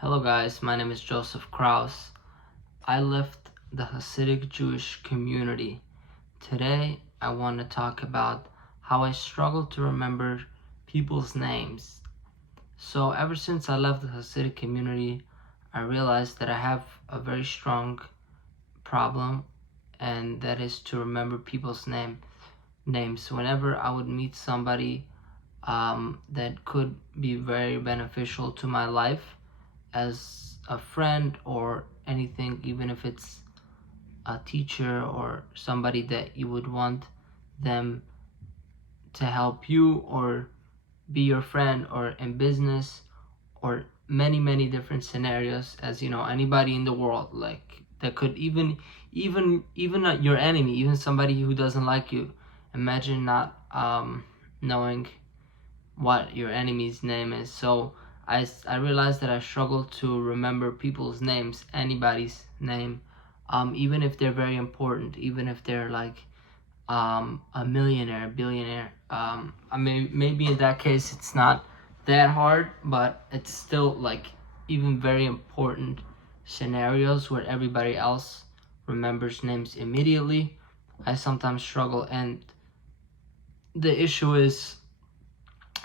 Hello guys, my name is Joseph Kraus. I left the Hasidic Jewish community. Today I want to talk about how I struggle to remember people's names. So ever since I left the Hasidic community, I realized that I have a very strong problem, and that is to remember people's names. Whenever I would meet somebody that could be very beneficial to my life, as a friend or anything, even if it's a teacher or somebody that you would want them to help you or be your friend, or in business, or many different scenarios, as you know, anybody in the world, like that could even not your enemy, even somebody who doesn't like you. Imagine not knowing what your enemy's name is. So I realized that I struggle to remember people's names, anybody's name, even if they're very important, even if they're like a millionaire, billionaire. I mean, maybe in that case it's not that hard, but it's still like even very important scenarios where everybody else remembers names immediately. I sometimes struggle, and the issue is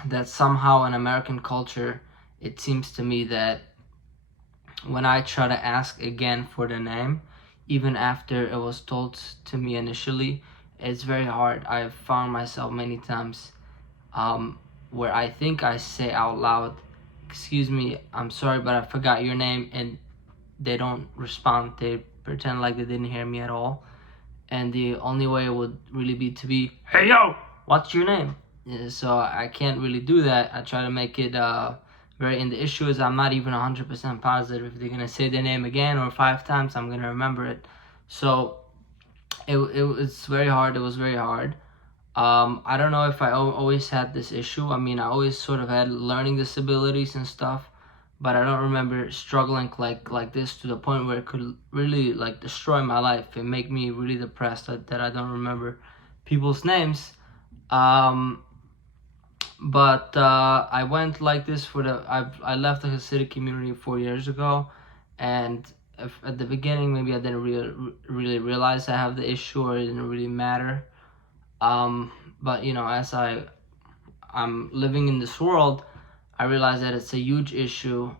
that somehow in American culture, it seems to me that when I try to ask again for the name, even after it was told to me initially, it's very hard. I've found myself many times where I think I say out loud, "Excuse me, I'm sorry, but I forgot your name," and they don't respond. They pretend like they didn't hear me at all. And the only way would really be to be, "Hey yo, what's your name?" Yeah, so I can't really do that. I try to make it very. And the issue is I'm not even 100% positive if they're gonna say their name again or 5 times I'm gonna remember it. So it's very hard. It was very hard. I don't know if I always had this issue. I mean, I always sort of had learning disabilities and stuff, but I don't remember struggling like this to the point where it could really like destroy my life and make me really depressed that I don't remember people's names. Um, but I went like this for I left the Hasidic community 4 years ago, and if, at the beginning maybe I didn't really realize I have the issue, or it didn't really matter. But you know, as I'm living in this world, I realize that it's a huge issue.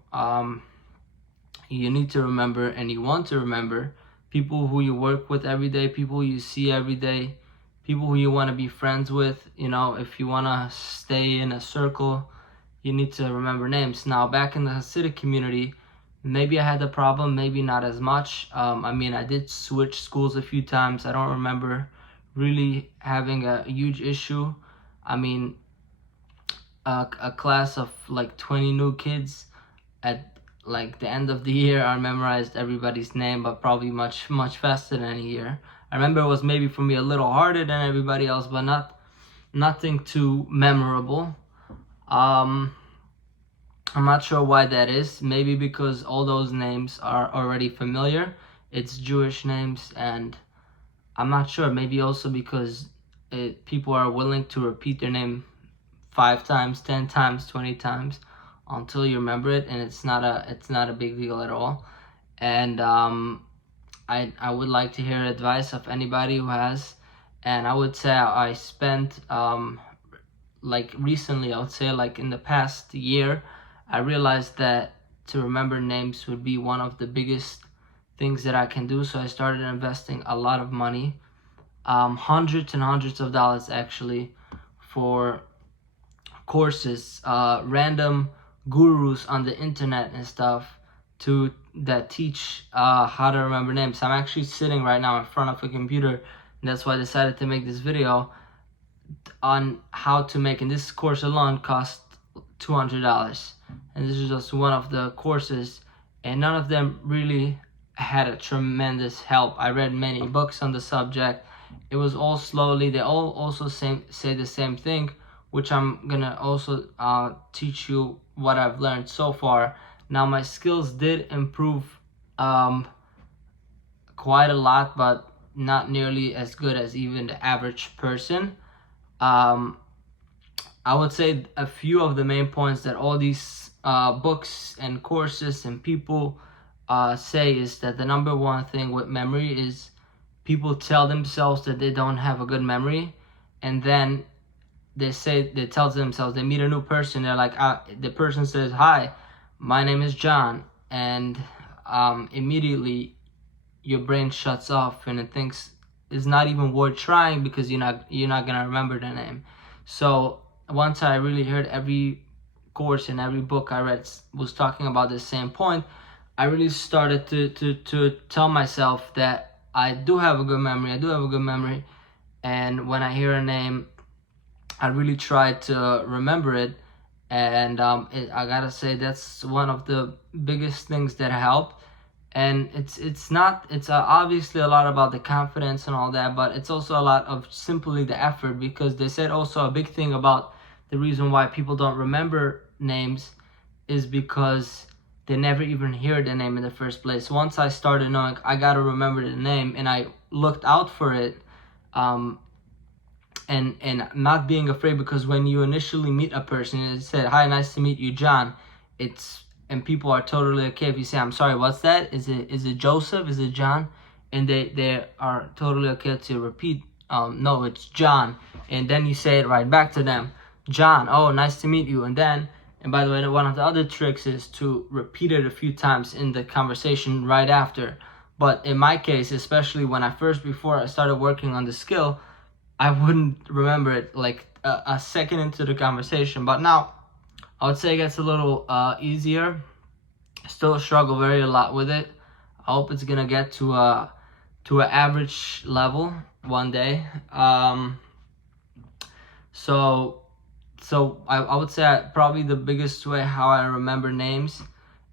You need to remember, and you want to remember, people who you work with every day, people you see every day, people who you want to be friends with. You know, if you want to stay in a circle, you need to remember names. Now, back in the Hasidic community, maybe I had the problem, maybe not as much. I mean, I did switch schools a few times. I don't remember really having a huge issue. I mean, a class of like 20 new kids, at like the end of the year, I memorized everybody's name, but probably much faster than a year. I remember it was maybe for me a little harder than everybody else, but nothing too memorable. Um, I'm not sure why that is. Maybe because all those names are already familiar. It's Jewish names, and I'm not sure. Maybe also because people are willing to repeat their name 5 times, 10 times, 20 times until you remember it, and it's not a big deal at all. And I would like to hear advice of anybody who has. And I would say I spent like recently, I would say like in the past year, I realized that to remember names would be one of the biggest things that I can do. So I started investing a lot of money, hundreds and hundreds of dollars actually, for courses, random gurus on the internet and stuff to that teach how to remember names. I'm actually sitting right now in front of a computer, and that's why I decided to make this video on how to make. And this course alone cost $200, and this is just one of the courses, and none of them really had a tremendous help. I read many books on the subject. It was all slowly. They all also say the same thing, which I'm gonna also teach you what I've learned so far. Now, my skills did improve quite a lot, but not nearly as good as even the average person. um, I would say a few of the main points that all these books and courses and people say is that the number one thing with memory is people tell themselves that they don't have a good memory, and then they tell themselves, they meet a new person, they're like, the person says, "Hi, my name is John," and immediately your brain shuts off and it thinks it's not even worth trying because you're not gonna remember the name. So once I really heard every course and every book I read was talking about the same point, I really started to tell myself that I do have a good memory. I do have a good memory, and when I hear a name, I really try to remember it. And I gotta say that's one of the biggest things that help. And it's obviously a lot about the confidence and all that, but it's also a lot of simply the effort, because they said also a big thing about the reason why people don't remember names is because they never even hear the name in the first place. Once I started knowing I gotta remember the name and I looked out for it, and not being afraid, because when you initially meet a person and it said, "Hi, nice to meet you, John," and people are totally okay if you say, "I'm sorry, what's that? Is it Joseph? Is it John?" And they are totally okay to repeat, "No, it's John," and then you say it right back to them, "John, oh, nice to meet you." And by the way, one of the other tricks is to repeat it a few times in the conversation right after. But in my case, especially before I started working on the skill, I wouldn't remember it like a second into the conversation. But now I would say it gets a little easier. Still struggle a lot with it. I hope it's gonna get to an average level one day. So I would say probably the biggest way how I remember names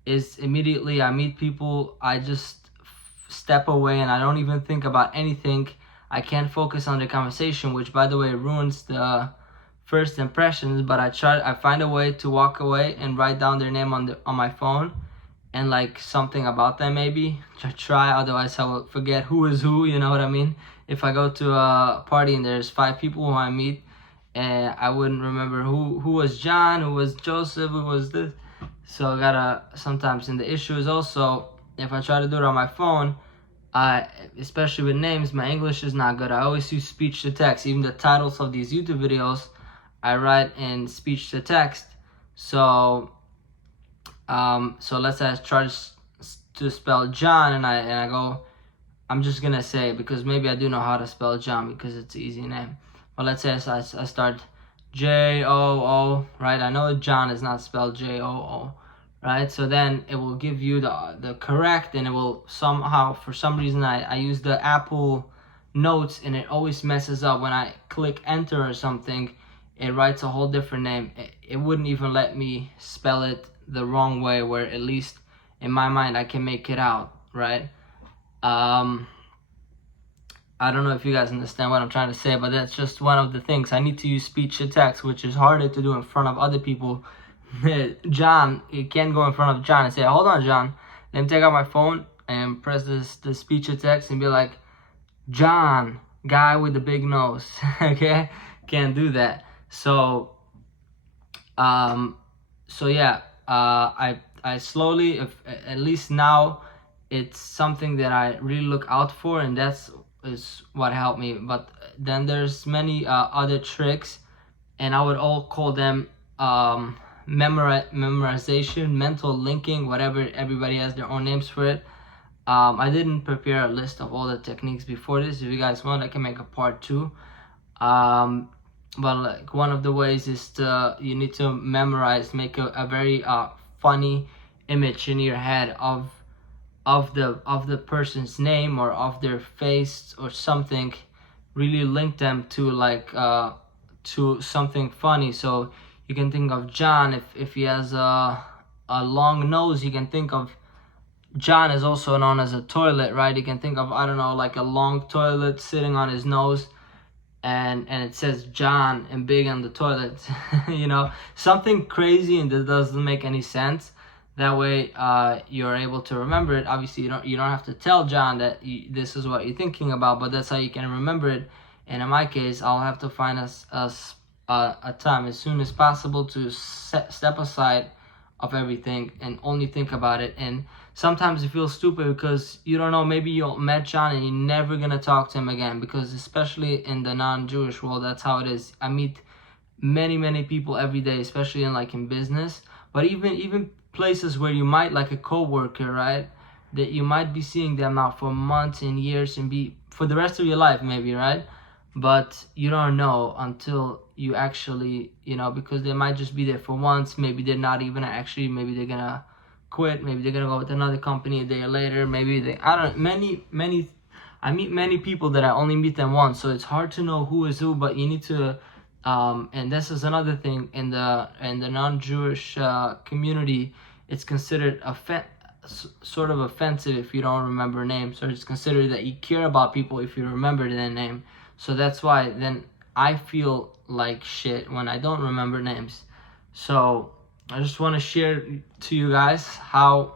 is immediately I meet people, I just step away and I don't even think about anything. I can't focus on the conversation, which by the way ruins the first impressions, but I find a way to walk away and write down their name on my phone and like something about them maybe. Try, otherwise I will forget who is who, you know what I mean? If I go to a party and there's 5 people who I meet, and I wouldn't remember who was John, who was Joseph, who was this. So I gotta, sometimes, and the issue is also, if I try to do it on my phone, especially with names, my English is not good. I always use speech to text. Even the titles of these YouTube videos, I write in speech to text. So let's say I try to spell John, and I go, I'm just gonna say, because maybe I do know how to spell John because it's an easy name. But let's say I start J-O-O, right? I know John is not spelled J-O-O, right? So then it will give you the correct, and it will somehow, for some reason, I use the Apple Notes, and it always messes up. When I click enter or something, it writes a whole different name. It wouldn't even let me spell it the wrong way, where at least in my mind I can make it out, right? I don't know if you guys understand what I'm trying to say, but that's just one of the things. I need to use speech to text, which is harder to do in front of other people. John, you can't go in front of John and say, "Hold on, John. Let me take out my phone and press the speech to text and be like, John, guy with the big nose." Okay? Can't do that. So yeah, I slowly, at least now, it's something that I really look out for, and that's is what helped me. But then there's many other tricks, and I would all call them memorization, mental linking, whatever. Everybody has their own names for it. I didn't prepare a list of all the techniques before this. If you guys want, I can make a part 2. But like one of the ways is you need to memorize, make a very funny image in your head of the person's name or of their face or something. Really link them to like to something funny. So you can think of John, if he has a long nose, you can think of John is also known as a toilet, right? You can think of, I don't know, like a long toilet sitting on his nose, and it says John and big on the toilet. You know, something crazy and that doesn't make any sense. That way you're able to remember it. Obviously you don't have to tell John that this is what you're thinking about, but that's how you can remember it. And in my case, I'll have to find a time as soon as possible to step aside of everything and only think about it. And sometimes it feels stupid because you don't know, maybe you met John and you're never gonna talk to him again, because especially in the non-Jewish world, that's how it is. I meet many people every day, especially in business, but even places where you might, like a coworker, right, that you might be seeing them now for months and years and be for the rest of your life maybe, right? But you don't know until you actually, because they might just be there for once. Maybe they're not even actually, maybe they're gonna quit, maybe they're gonna go with another company a day later, maybe I don't, many I meet many people that I only meet them once, so it's hard to know who is who. But you need to and this is another thing, in the non-Jewish community, it's considered sort of offensive if you don't remember names, or it's considered that you care about people if you remember their name. So that's why then I feel like shit when I don't remember names. So I just want to share to you guys how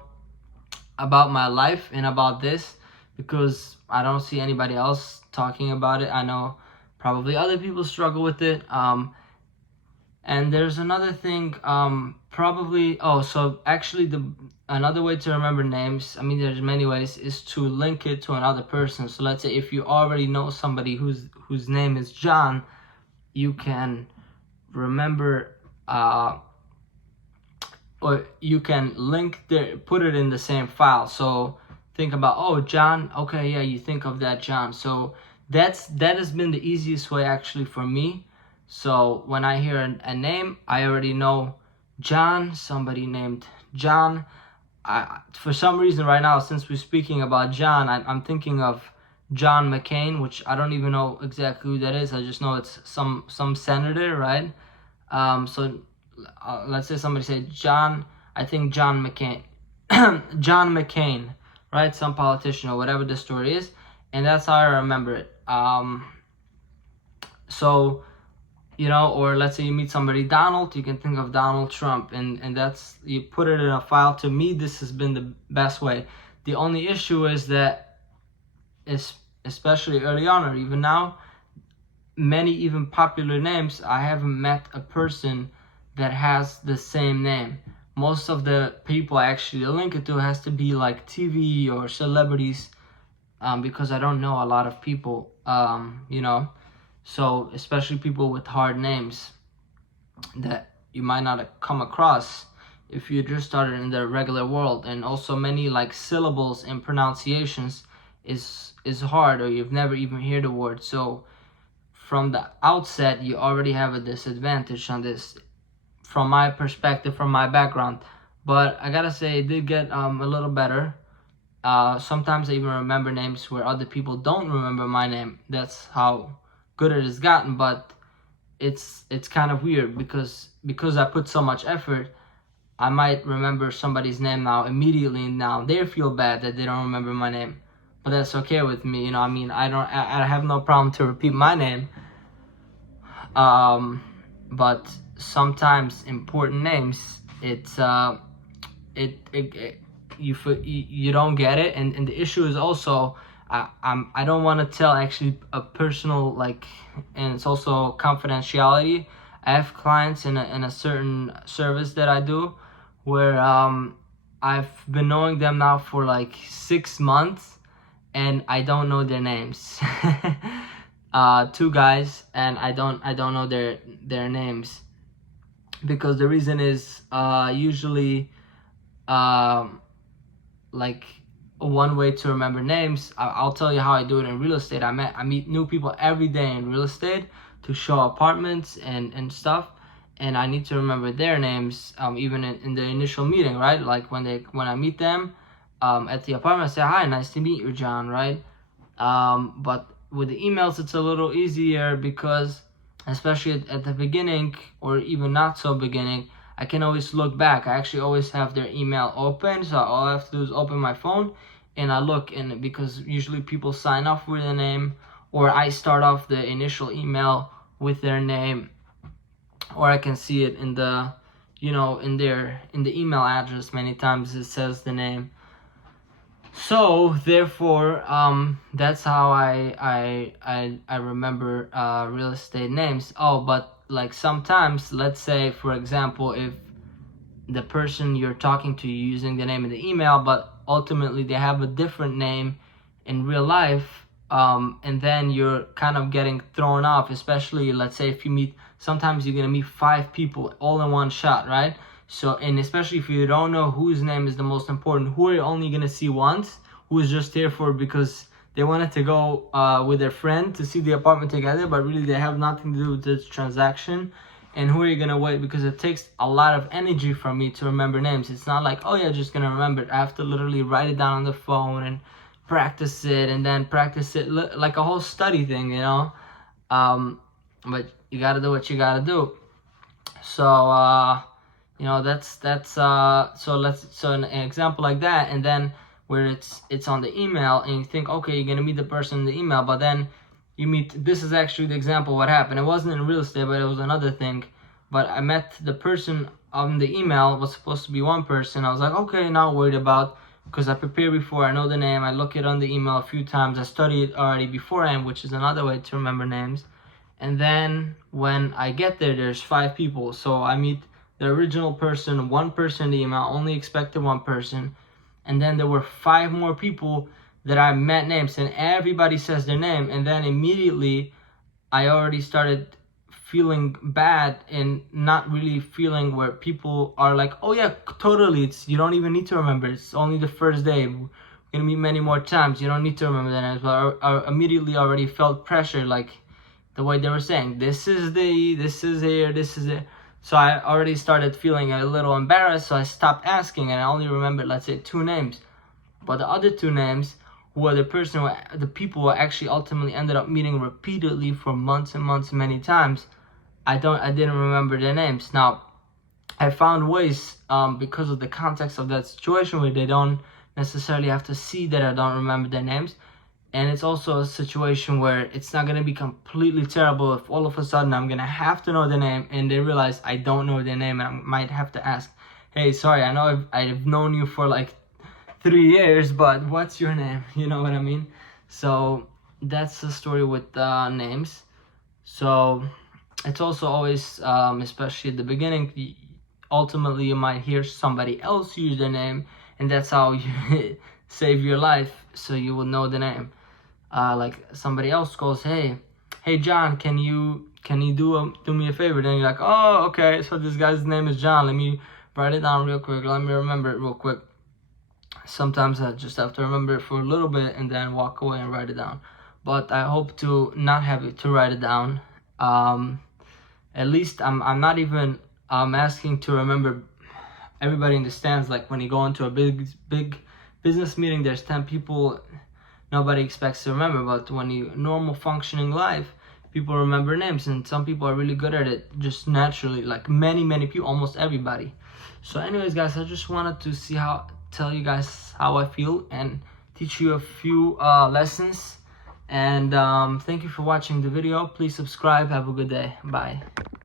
about my life and about this, because I don't see anybody else talking about it. I know probably other people struggle with it. And there's another thing, so actually another way to remember names, I mean, there's many ways, is to link it to another person. So let's say if you already know somebody whose name is John, you can remember, or you can put it in the same file. So think about, oh, John, okay, yeah, you think of that John. So that has been the easiest way actually for me. So when I hear a name, I already know John, somebody named John. For some reason right now, since we're speaking about John, I'm thinking of John McCain, which I don't even know exactly who that is. I just know it's some senator, right? So let's say somebody said John, I think John McCain, John McCain, right? Some politician or whatever the story is, and that's how I remember it. So, or let's say you meet somebody, Donald, you can think of Donald Trump, and that's, you put it in a file. To me, this has been the best way. The only issue is that, especially early on or even now, many even popular names, I haven't met a person that has the same name. Most of the people I actually link it to has to be like TV or celebrities, because I don't know a lot of people, so especially people with hard names that you might not have come across if you just started in the regular world. And also many like syllables and pronunciations is hard, or you've never even heard the word. So from the outset, you already have a disadvantage on this, from my perspective, from my background. But I gotta say, it did get a little better. Sometimes I even remember names where other people don't remember my name. That's how good it has gotten. But it's kind of weird, because I put so much effort, I might remember somebody's name now immediately, and now they feel bad that they don't remember my name. But that's okay with me, I mean, I have no problem to repeat my name. But sometimes important names, it's you don't get it, and the issue is also, I don't want to tell actually a personal, like, and it's also confidentiality. I have clients in a certain service that I do, where I've been knowing them now for like 6 months, and I don't know their names. 2 guys, and I don't know their names, because the reason is usually like one way to remember names. I'll tell you how I do it in real estate. I meet new people every day in real estate to show apartments and stuff, and I need to remember their names, even in the initial meeting, right? Like when I meet them at the apartment, I say, hi, nice to meet you, John, right? But with the emails, it's a little easier, because especially at the beginning, or even not so beginning, I can always look back. I actually always have their email open, so all I have to do is open my phone and I look in, because usually people sign off with a name, or I start off the initial email with their name, or I can see it in the in the email address. Many times it says the name. So therefore, that's how I remember real estate names. Oh, but like sometimes, let's say for example, if the person you're talking to using the name in the email, but ultimately they have a different name in real life, and then you're kind of getting thrown off, especially let's say if you meet, sometimes you're gonna meet 5 people all in one shot, right? So, and especially if you don't know whose name is the most important, who are you only gonna see once, who is just here for because they wanted to go with their friend to see the apartment together, but really they have nothing to do with this transaction. And who are you gonna wait? Because it takes a lot of energy from me to remember names. It's not like, oh yeah, just gonna remember it. I have to literally write it down on the phone and practice it, and then practice it like a whole study thing, you know. But you gotta do what you gotta do. So you know, so an example like that, and then where it's on the email, and you think, okay, you're gonna meet the person in the email, but then you meet, this is actually the example what happened. It wasn't in real estate, but it was another thing. But I met the person on the email, was supposed to be one person. I was like, okay, not worried about, because I prepared before, I know the name, I look it on the email a few times, I studied it already beforehand, which is another way to remember names. And then when I get there, there's 5 people. So I meet the original person, one person in the email, only expected one person. And then there were 5 more people that I met names, and everybody says their name. And then immediately I already started feeling bad and not really feeling where people are like, oh yeah, totally, it's, you don't even need to remember, it's only the first day, we're gonna meet many more times, you don't need to remember the names. But I immediately already felt pressure, like the way they were saying, this is here, this is it. So I already started feeling a little embarrassed, so I stopped asking, and I only remembered, let's say, 2 names. But the other 2 names, who are the people who actually ultimately ended up meeting repeatedly for months and months, many times, I didn't remember their names. Now, I found ways, because of the context of that situation, where they don't necessarily have to see that I don't remember their names. And it's also a situation where it's not going to be completely terrible if all of a sudden I'm going to have to know the name and they realize I don't know their name, and I might have to ask, hey, sorry, I know I've known you for like 3 years, but what's your name? You know what I mean? So that's the story with names. So it's also always, especially at the beginning, ultimately you might hear somebody else use their name, and that's how you save your life, so you will know the name. Like somebody else goes, hey John, can you do me a favor? Then you're like, oh, okay, so this guy's name is John, let me write it down real quick, let me remember it real quick. Sometimes I just have to remember it for a little bit and then walk away and write it down. But I hope to not have it to write it down. At least I'm not even asking to remember everybody in the stands. Like when you go into a big business meeting, there's 10 people, nobody expects to remember. But when you normal functioning life, people remember names, and some people are really good at it just naturally, like many people, almost everybody. So anyways, guys, I just wanted to tell you guys how I feel and teach you a few lessons. And thank you for watching the video. Please subscribe. Have a good day. Bye.